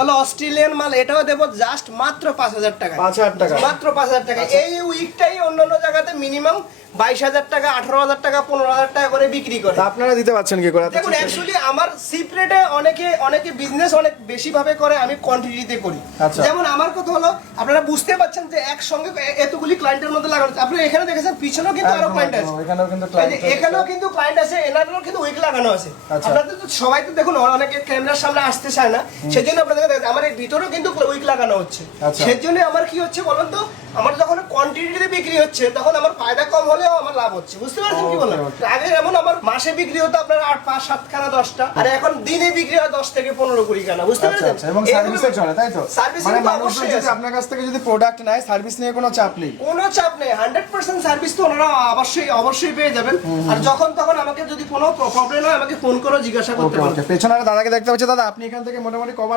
হলো অস্ট্রেলিয়ান মাল, এটাও দেবো জাস্ট মাত্র 5000 টাকা। 5000 টাকা, মাত্র 5000 টাকা। এই উইকটাই অন্যান্য জায়গাতে মিনিমাম 22000 টাকা, 18000 টাকা, 15000 টাকা করে বিক্রি করে। তা আপনারা দিতে পারছেন কি করে? দেখুন অ্যাকচুয়ালি আমার চিপ রেটে অনেকে বিজনেস অনেক বেশি ভাবে করে, আমি কোয়ান্টিটিতে করি। আচ্ছা। যেমন আমার কথা হলো, আপনারা বুঝতে পারছেন যে একসঙ্গে এতগুলি ক্লায়েন্টের মধ্যে লাগানো আছে। আপনি এখানে দেখেছেন পিছনেও কিন্তু আরো ক্লায়েন্ট আছে, এখানেও কিন্তু এই যে ক্লায়েন্ট এখানেও কিন্তু ক্লায়েন্ট আছে, এনাদেরও কিন্তু উইক লাগানো আছে। আচ্ছা। আপনাদের তো সবাই তো দেখুন অনেকে ক্যামেরার সামনে আসতে চায় না, সেজন্য আপনাদের দেখেন আমার এই ভিতরেও কিন্তু উইক লাগানো হচ্ছে। আচ্ছা। সেজন্য আমার কি হচ্ছে বলুন তো, আমার যখন কোয়ান্টিটিতে বিক্রি হচ্ছে তখন আমার ফায়দা কম হলেও আমার লাভ হচ্ছে। বুঝতে পারছেন কি বললাম? Okay, আগে যেমন আমার মাসে বিক্রি হতো আপনার 8, 5, 7 খানা 10টা, আর এখন দিনে বিক্রি হয় 10 থেকে 15, 20 খানা। বুঝতে আচ্ছা পেরেছেন? আচ্ছা, এবং সার্ভিসে চলে তাই তো? সার্ভিসিং মানে তো মানুষ অবশ্যই যদি আছে। আপনার কাছ থেকে যদি প্রোডাক্ট নেয়, সার্ভিস নিয়ে কোনো চাপ নেই। কোনো চাপ নেই, 100% সার্ভিস তো ওনারা অবশ্যই পেয়ে যাবেন। আর যখন তখন আমাকে যদি কোনো প্রবলেম হয় আমাকে ফোন করে জিজ্ঞাসা করতে ওকে পারেন। ওকে, পেছনে আর দাদাকে দেখতে পাচ্ছি। দাদা আপনি এখান থেকে মোটামুটি কভার